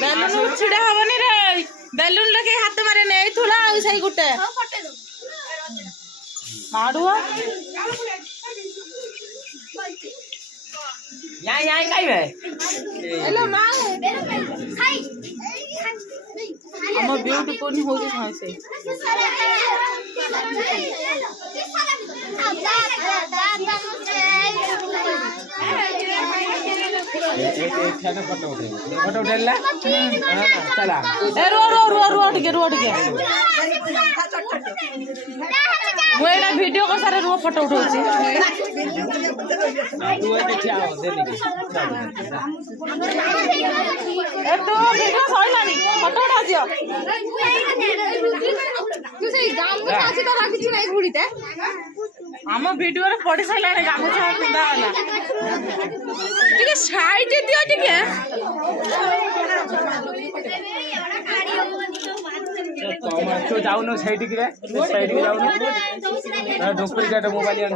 balloon छिड़ा हबनी रे balloon लगे हाथ मारे नहीं थुला सही गुटे माडुआ यहाँ खाइबे हेलो मां खाई हम ब्यूटीफुल हो जे खाइ से फोटो उठेला चला रो टिके मु एटा वीडियो को सारे रो फोटो उठाउछी तू एते ठिया हो दे निके ए तो वीडियो सइलानी फोटो उठा दियो तू से गाम को आसी तो राखी नै घुडीते हम वीडियो रे पडी सइलानी गाम छ पिंदा वाला टिके साइड दियो टिके तो जाउनो साइड की रे साइड की जाउनो डुप्लीकेट मोबाइल आन